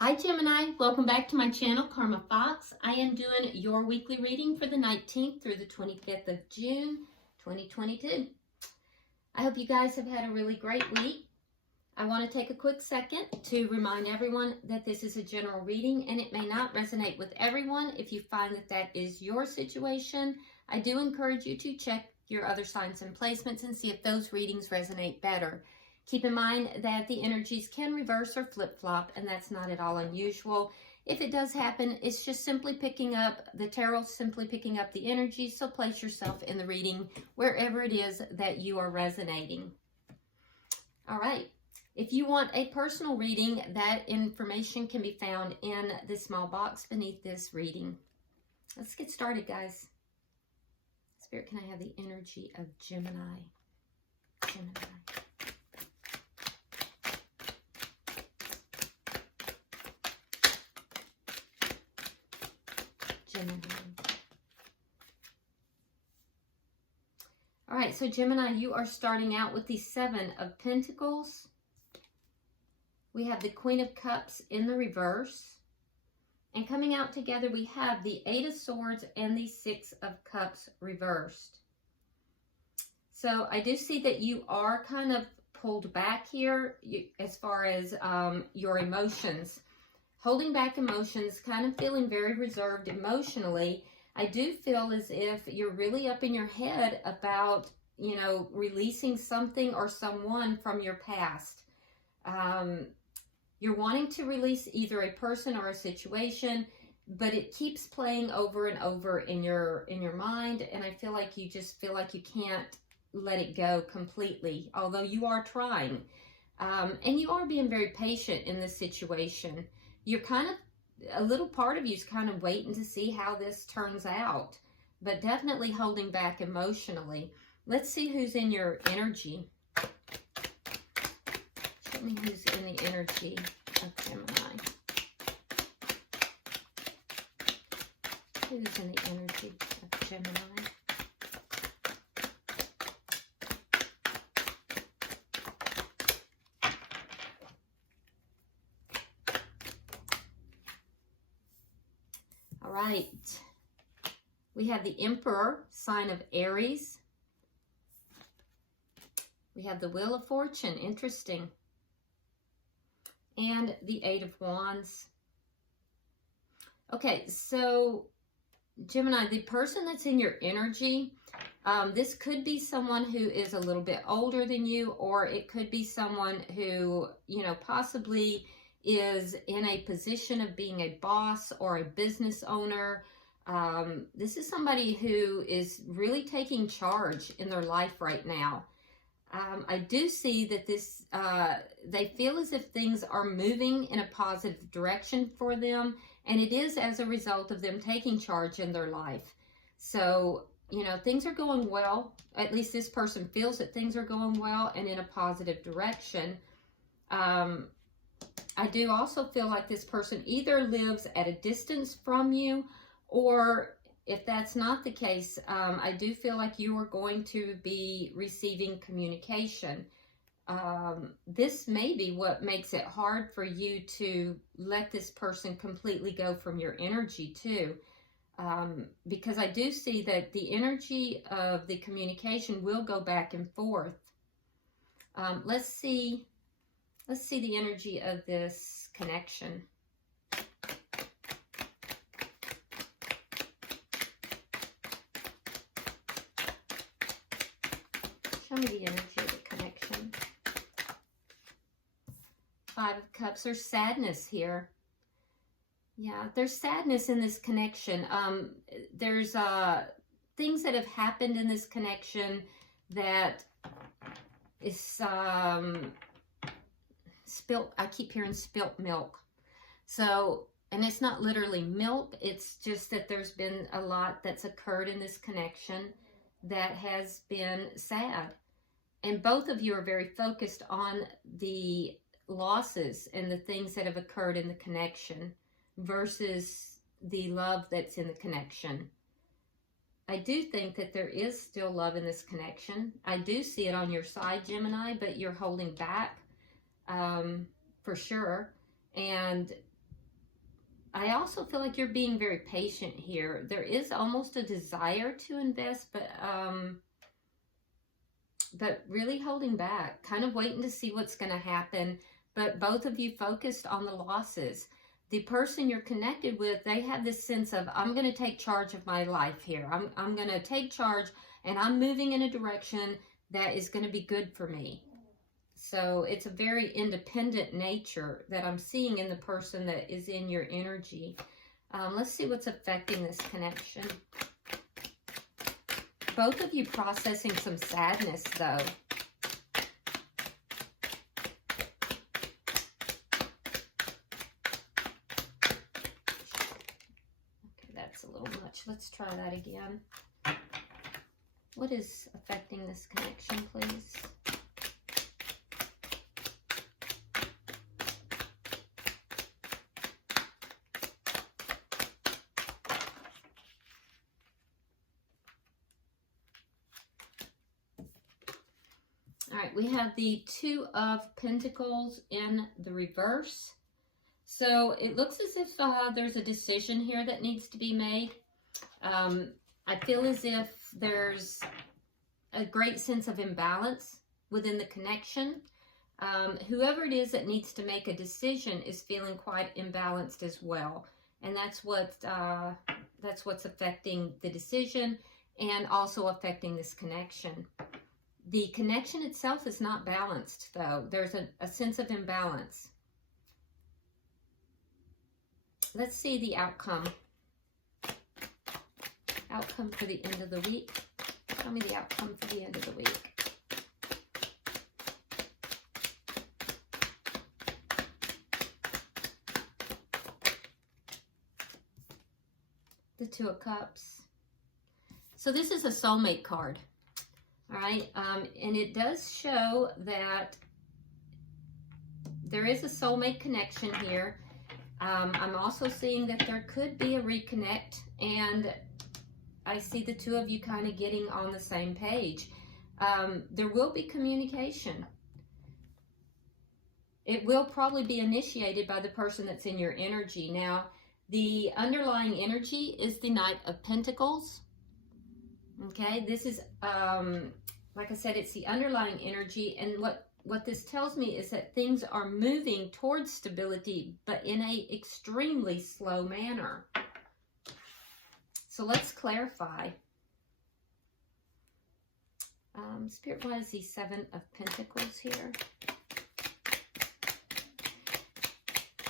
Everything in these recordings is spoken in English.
Hi Gemini, welcome back to my channel, Karma Fox. I am doing your weekly reading for the 19th through the 25th of June, 2022. I hope you guys have had a really great week. I want to take a quick second to remind everyone that this is a general reading and it may not resonate with everyone. If you find that that is your situation, I do encourage you to check your other signs and placements and see if those readings resonate better. Keep in mind that the energies can reverse or flip-flop, and that's not at all unusual. If it does happen, it's just simply picking up, the tarot simply picking up the energy, so place yourself in the reading wherever it is that you are resonating. All right, if you want a personal reading, that information can be found in the small box beneath this reading. Let's get started, guys. Spirit, can I have the energy of Gemini? Gemini. All right, so Gemini, you are starting out with the Seven of Pentacles. We have the Queen of Cups in the reverse. And coming out together, we have the Eight of Swords and the Six of Cups reversed. So I do see that you are kind of pulled back here as far as your emotions. Holding back emotions, kind of feeling very reserved emotionally. I do feel as if you're really up in your head about, you know, releasing something or someone from your past. You're wanting to release either a person or a situation, but it keeps playing over and over in your mind, and I feel like you just feel like you can't let it go completely, although you are trying. And you are being very patient in this situation. You're kind of, a little part of you is kind of waiting to see how this turns out, but definitely holding back emotionally. Let's see who's in your energy. Show me who's in the energy of Gemini. Who's in the energy of Gemini? All right, we have the Emperor, sign of Aries. We have the Wheel of Fortune, interesting. And the Eight of Wands. Okay, so Gemini, the person that's in your energy, this could be someone who is a little bit older than you, or it could be someone who, you know, possibly is in a position of being a boss or a business owner. This is somebody who is really taking charge in their life right now. I do see that this, they feel as if things are moving in a positive direction for them, and it is as a result of them taking charge in their life. So, you know, things are going well. At least this person feels that things are going well and in a positive direction. I do also feel like this person either lives at a distance from you, or if that's not the case, I do feel like you are going to be receiving communication. This may be what makes it hard for you to let this person completely go from your energy too. Because I do see that the energy of the communication will go back and forth. Let's see the energy of this connection. Show me the energy of the connection. Five of Cups. There's sadness here. Yeah, there's sadness in this connection. There's things that have happened in this connection that is spilt. I keep hearing spilt milk. So, and it's not literally milk. It's just that there's been a lot that's occurred in this connection that has been sad. And both of you are very focused on the losses and the things that have occurred in the connection versus the love that's in the connection. I do think that there is still love in this connection. I do see it on your side, Gemini, but you're holding back for sure. And I also feel like you're being very patient here. There is almost a desire to invest, but really holding back, kind of waiting to see what's going to happen. But both of you focused on the losses. The person you're connected with, they have this sense of, I'm going to take charge of my life here. I'm going to take charge, and I'm moving in a direction that is going to be good for me. So it's a very independent nature that I'm seeing in the person that is in your energy. Let's see what's affecting this connection. Both of you processing some sadness, though. Okay, that's a little much. Let's try that again. What is affecting this connection, please? All right, we have the Two of Pentacles in the reverse. So it looks as if there's a decision here that needs to be made. I feel as if there's a great sense of imbalance within the connection. Whoever it is that needs to make a decision is feeling quite imbalanced as well. And that's what's affecting the decision and also affecting this connection. The connection itself is not balanced, though. There's a sense of imbalance. Let's see the outcome. Outcome for the end of the week. Tell me the outcome for the end of the week. The Two of Cups. So this is a soulmate card. All right, and it does show that there is a soulmate connection here. I'm also seeing that there could be a reconnect, and I see the two of you kind of getting on the same page. There will be communication. It will probably be initiated by the person that's in your energy. Now, the underlying energy is the Knight of Pentacles. Okay, this is, like I said, it's the underlying energy, and what this tells me is that things are moving towards stability, but in a extremely slow manner. So let's clarify. Spirit, what is the Seven of Pentacles here?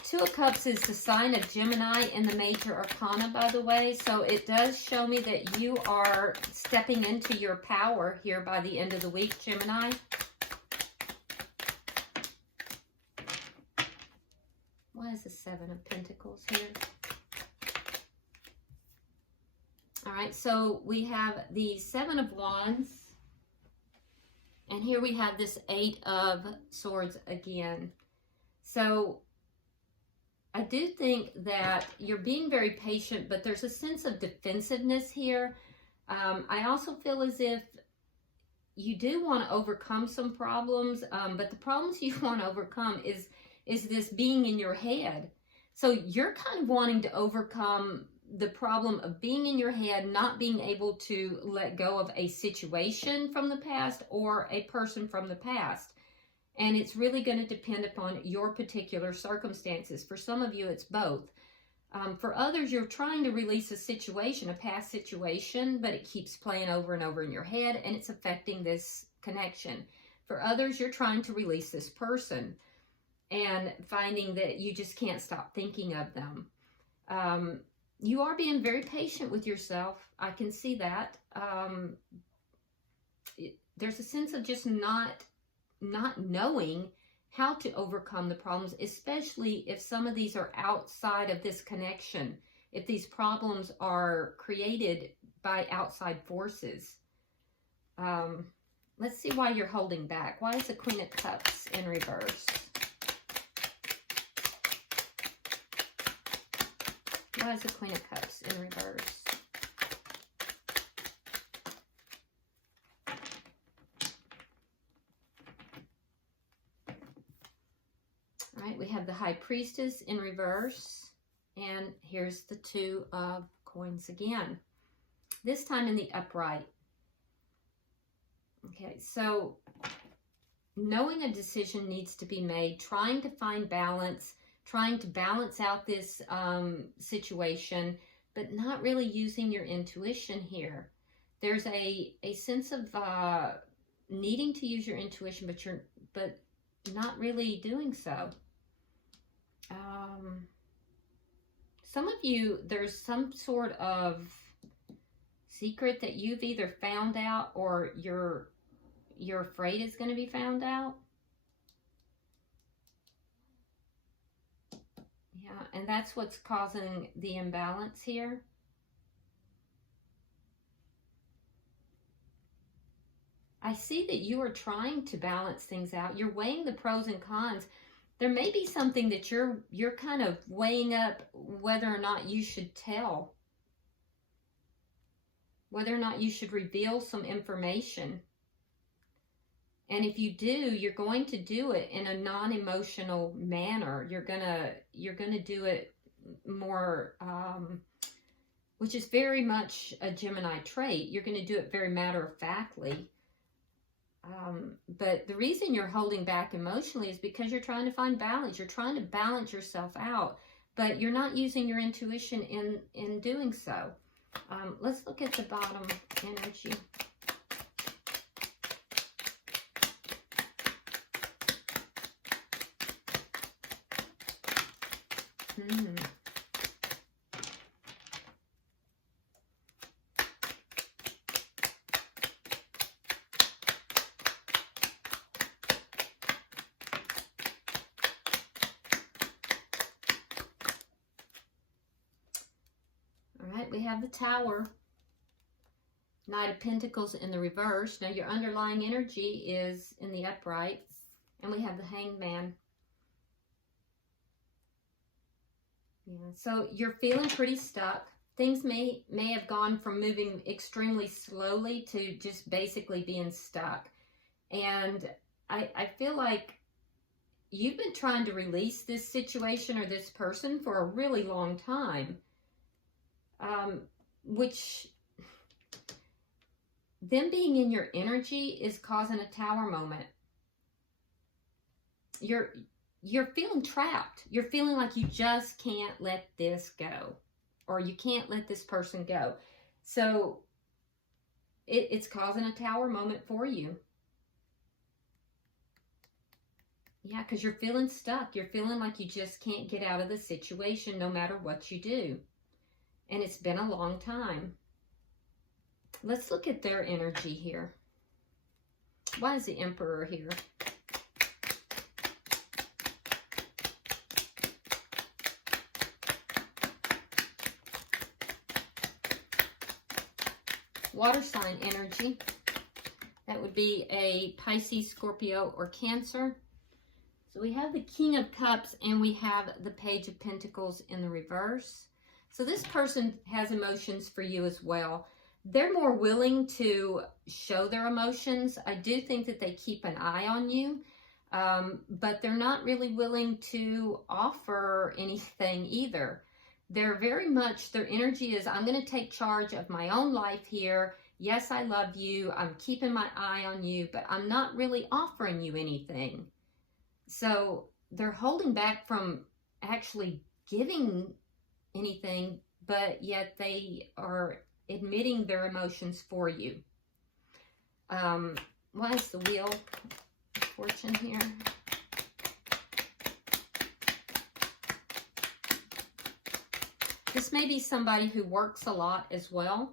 Two of Cups is the sign of Gemini in the major arcana, by the way. So it does show me that you are stepping into your power here by the end of the week, Gemini. Why is the Seven of Pentacles here? All right, so we have the Seven of Wands. And here we have this Eight of Swords again. So I do think that you're being very patient, but there's a sense of defensiveness here. I also feel as if you do want to overcome some problems, but the problems you want to overcome is this being in your head. So you're kind of wanting to overcome the problem of being in your head, not being able to let go of a situation from the past or a person from the past. And it's really going to depend upon your particular circumstances. For some of you, it's both. For others, you're trying to release a situation, a past situation, but it keeps playing over and over in your head, and it's affecting this connection. For others, you're trying to release this person and finding that you just can't stop thinking of them. You are being very patient with yourself. I can see that. There's a sense of just not knowing how to overcome the problems, especially if some of these are outside of this connection, if these problems are created by outside forces. Let's see why you're holding back. Why is the Queen of Cups in reverse? Why is the Queen of Cups in reverse? All right, we have the High Priestess in reverse, And here's the Two of Coins again, this time in the upright. Okay, so knowing a decision needs to be made, trying to find balance, trying to balance out this situation, but not really using your intuition here. There's a sense of needing to use your intuition, but not really doing so. Some of you, there's some sort of secret that you've either found out or you're afraid is going to be found out. Yeah, and that's what's causing the imbalance here. I see that you are trying to balance things out. You're weighing the pros and cons. There may be something that you're kind of weighing up whether or not you should tell, whether or not you should reveal some information. And if you do, you're going to do it in a non-emotional manner. You're gonna do it more, which is very much a Gemini trait. You're going to do it very matter-of-factly. But the reason you're holding back emotionally is because you're trying to find balance. You're trying to balance yourself out, but you're not using your intuition in doing so. Let's look at the bottom energy. We have the Tower, Knight of Pentacles in the reverse. Now your underlying energy is in the upright, and we have the Hanged Man. Yeah, so you're feeling pretty stuck. Things may have gone from moving extremely slowly to just basically being stuck. And I feel like you've been trying to release this situation or this person for a really long time. Which them being in your energy is causing a Tower moment. You're feeling trapped. You're feeling like you just can't let this go, or you can't let this person go. So it's causing a Tower moment for you. Yeah, because you're feeling stuck. You're feeling like you just can't get out of the situation no matter what you do. And it's been a long time. Let's look at their energy here. Why is the Emperor here? Water sign energy. That would be a Pisces, Scorpio, or Cancer. So we have the King of Cups and we have the Page of Pentacles in the reverse. So this person has emotions for you as well. They're more willing to show their emotions. I do think that they keep an eye on you, but they're not really willing to offer anything either. They're very much, their energy is, I'm going to take charge of my own life here. Yes, I love you. I'm keeping my eye on you, but I'm not really offering you anything. So they're holding back from actually giving anything, but yet they are admitting their emotions for you. Why is the Wheel of Fortune here? This may be somebody who works a lot as well.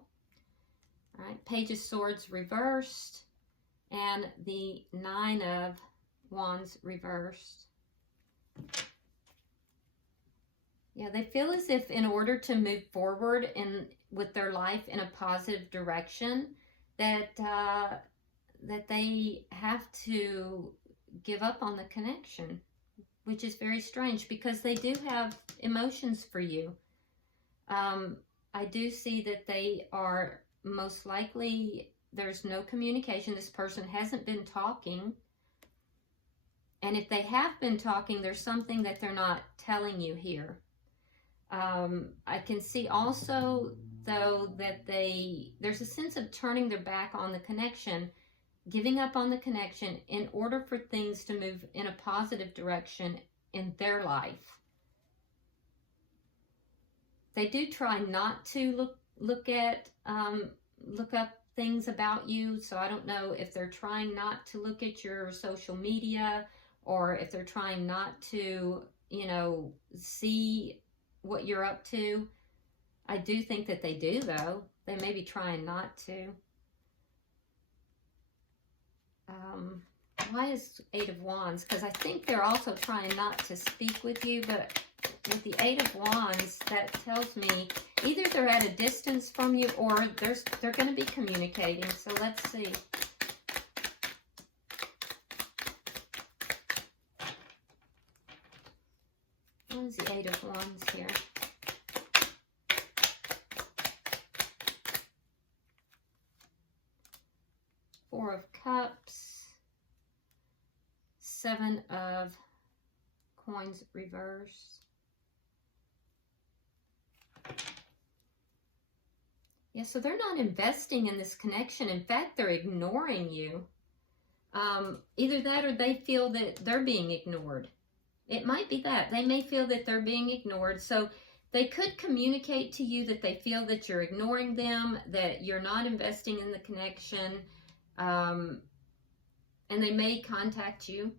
All right, Page of Swords reversed, and the Nine of Wands reversed. Yeah, they feel as if in order to move forward with their life in a positive direction, that they have to give up on the connection, which is very strange because they do have emotions for you. I do see that they are most likely, there's no communication. This person hasn't been talking. And if they have been talking, there's something that they're not telling you here. I can see also, though, that there's a sense of turning their back on the connection, giving up on the connection in order for things to move in a positive direction in their life. They do try not to look up things about you, so I don't know if they're trying not to look at your social media, or if they're trying not to, you know, see what you're up to. I do think that they do, though. They may be trying not to. Why is Eight of Wands? Because I think they're also trying not to speak with you, but with the Eight of Wands, that tells me either they're at a distance from you or they're going to be communicating. So let's see. What is the Eight of Wands here? Four of Cups. Seven of Coins reverse. Yeah, so they're not investing in this connection. In fact, they're ignoring you. Either that or they feel that they're being ignored. It might be that. They may feel that they're being ignored. So they could communicate to you that they feel that you're ignoring them, that you're not investing in the connection, and they may contact you.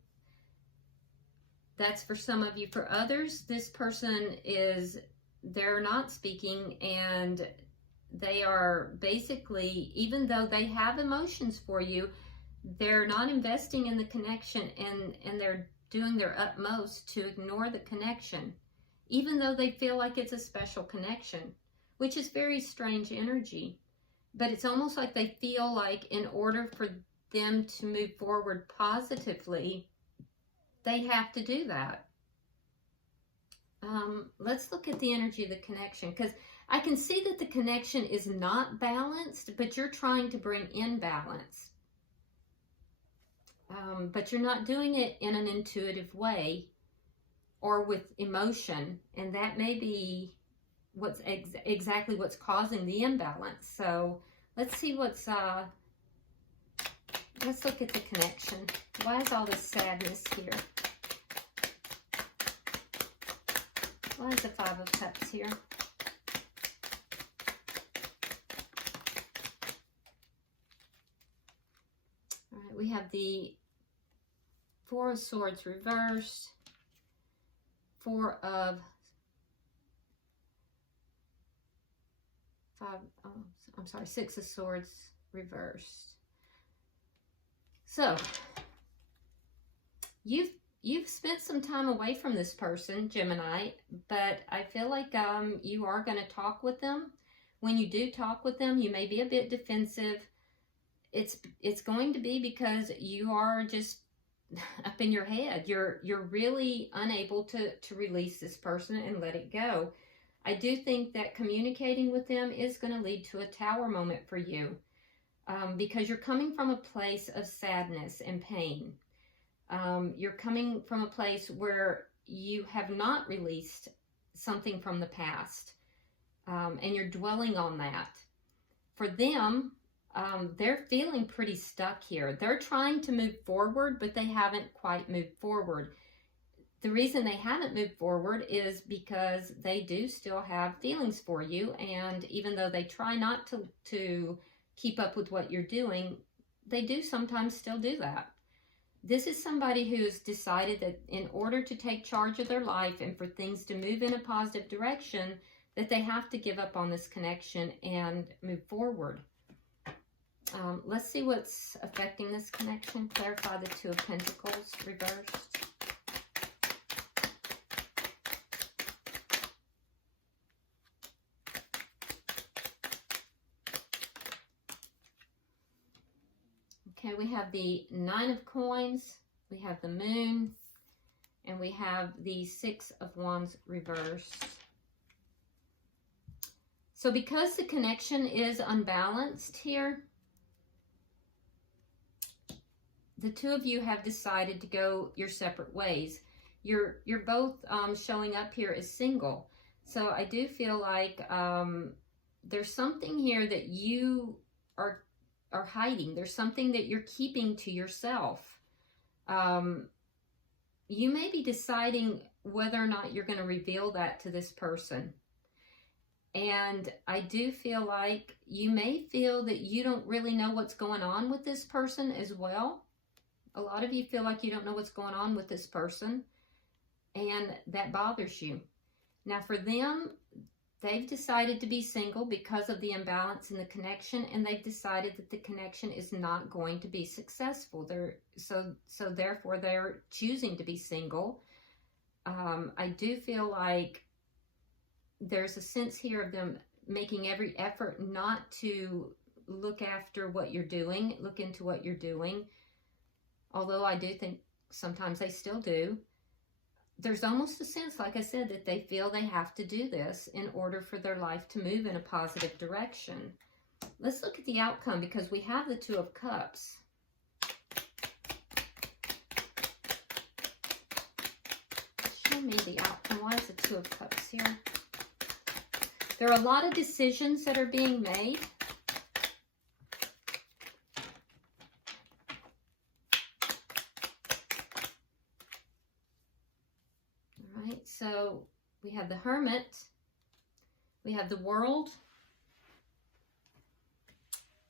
That's for some of you. For others, this person they're not speaking, and they are basically, even though they have emotions for you, they're not investing in the connection, and they're doing their utmost to ignore the connection, even though they feel like it's a special connection, which is very strange energy. But it's almost like they feel like in order for them to move forward positively, they have to do that. Let's look at the energy of the connection, because I can see that the connection is not balanced, but you're trying to bring in balance. But you're not doing it in an intuitive way or with emotion, and that may be what's exactly what's causing the imbalance. So let's see what's let's look at the connection. Why is all this sadness here? Why is the Five of Cups here? All right, we have the Four of Swords reversed, Six of Swords reversed. So you've spent some time away from this person, Gemini, but I feel like you are going to talk with them. When you do talk with them, you may be a bit defensive. It's going to be because you are just up in your head. You're really unable to release this person and let it go. I do think that communicating with them is going to lead to a Tower moment for you, because you're coming from a place of sadness and pain. You're coming from a place where you have not released something from the past, and you're dwelling on that. For them, they're feeling pretty stuck here. They're trying to move forward, but they haven't quite moved forward. The reason they haven't moved forward is because they do still have feelings for you, and even though they try not to keep up with what you're doing, they do sometimes still do that. This is somebody who's decided that in order to take charge of their life and for things to move in a positive direction, that they have to give up on this connection and move forward. Let's see what's affecting this connection. Clarify the Two of Pentacles reversed. Okay, we have the Nine of Coins, we have the Moon, and we have the Six of Wands reversed. So because the connection is unbalanced here, the two of you have decided to go your separate ways. You're both showing up here as single. So I do feel like there's something here that you are hiding. There's something that you're keeping to yourself. You may be deciding whether or not you're going to reveal that to this person. And I do feel like you may feel that you don't really know what's going on with this person as well. A lot of you feel like you don't know what's going on with this person, and that bothers you. Now for them, they've decided to be single because of the imbalance in the connection, and they've decided that the connection is not going to be successful. So therefore they're choosing to be single. I do feel like there's a sense here of them making every effort not to look after what you're doing, look into what you're doing. Although I do think sometimes they still do. There's almost a sense, like I said, that they feel they have to do this in order for their life to move in a positive direction. Let's look at the outcome, because we have the Two of Cups. Show me the outcome. Why is the Two of Cups here? There are a lot of decisions that are being made. All right, so we have the Hermit, we have the World,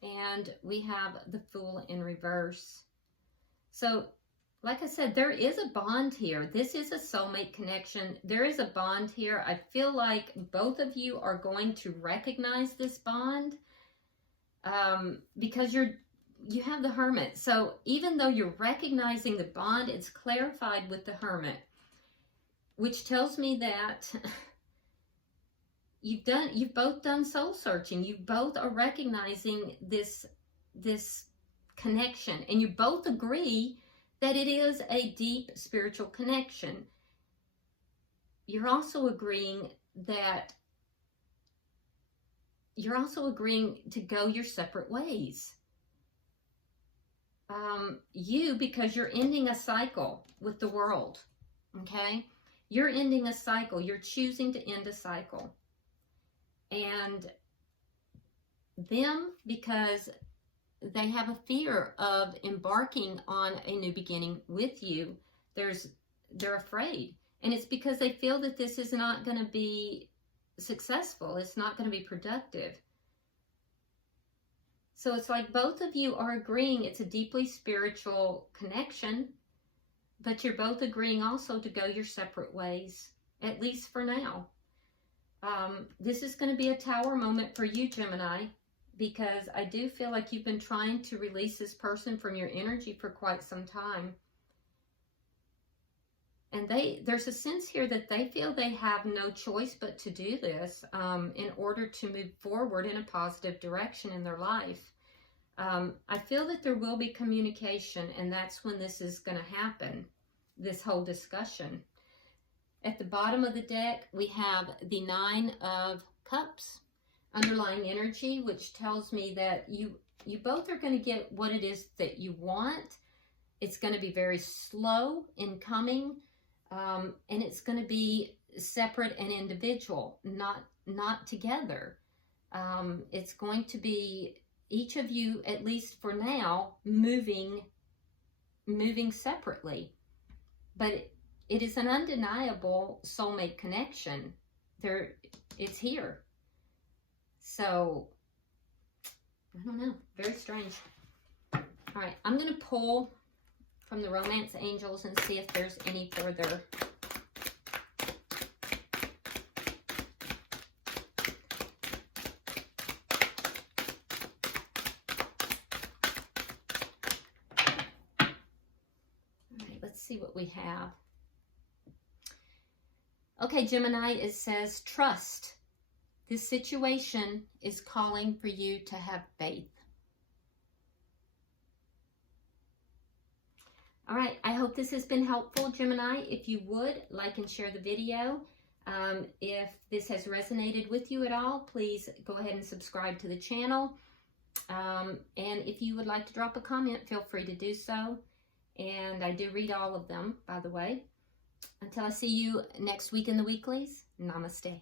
and we have the Fool in reverse. So, like I said, there is a bond here. This is a soulmate connection. There is a bond here. I feel like both of you are going to recognize this bond because you have the Hermit. So even though you're recognizing the bond, it's clarified with the Hermit, which tells me that you've both done soul searching. You both are recognizing this connection, and you both agree that it is a deep spiritual connection. You're also agreeing to go your separate ways. Because you're ending a cycle with the World, okay? You're ending a cycle. You're choosing to end a cycle. And them, because they have a fear of embarking on a new beginning with you. They're afraid. And it's because they feel that this is not going to be successful. It's not going to be productive. So it's like both of you are agreeing it's a deeply spiritual connection, but you're both agreeing also to go your separate ways, at least for now. This is going to be a Tower moment for you, Gemini, because I do feel like you've been trying to release this person from your energy for quite some time. And there's a sense here that they feel they have no choice but to do this in order to move forward in a positive direction in their life. I feel that there will be communication, and that's when this is going to happen, this whole discussion. At the bottom of the deck, we have the Nine of Cups, underlying energy, which tells me that you both are going to get what it is that you want. It's going to be very slow in coming, and it's going to be separate and individual, not together. It's going to be each of you, at least for now, moving separately. But it is an undeniable soulmate connection. It's here. So, I don't know. Very strange. All right, I'm going to pull from the Romance Angels and see if there's any further. All right, let's see what we have. Okay, Gemini, it says, trust. This situation is calling for you to have faith. All right, I hope this has been helpful, Gemini. If you would, like and share the video. If this has resonated with you at all, please go ahead and subscribe to the channel. And if you would like to drop a comment, feel free to do so. And I do read all of them, by the way. Until I see you next week in the weeklies, namaste.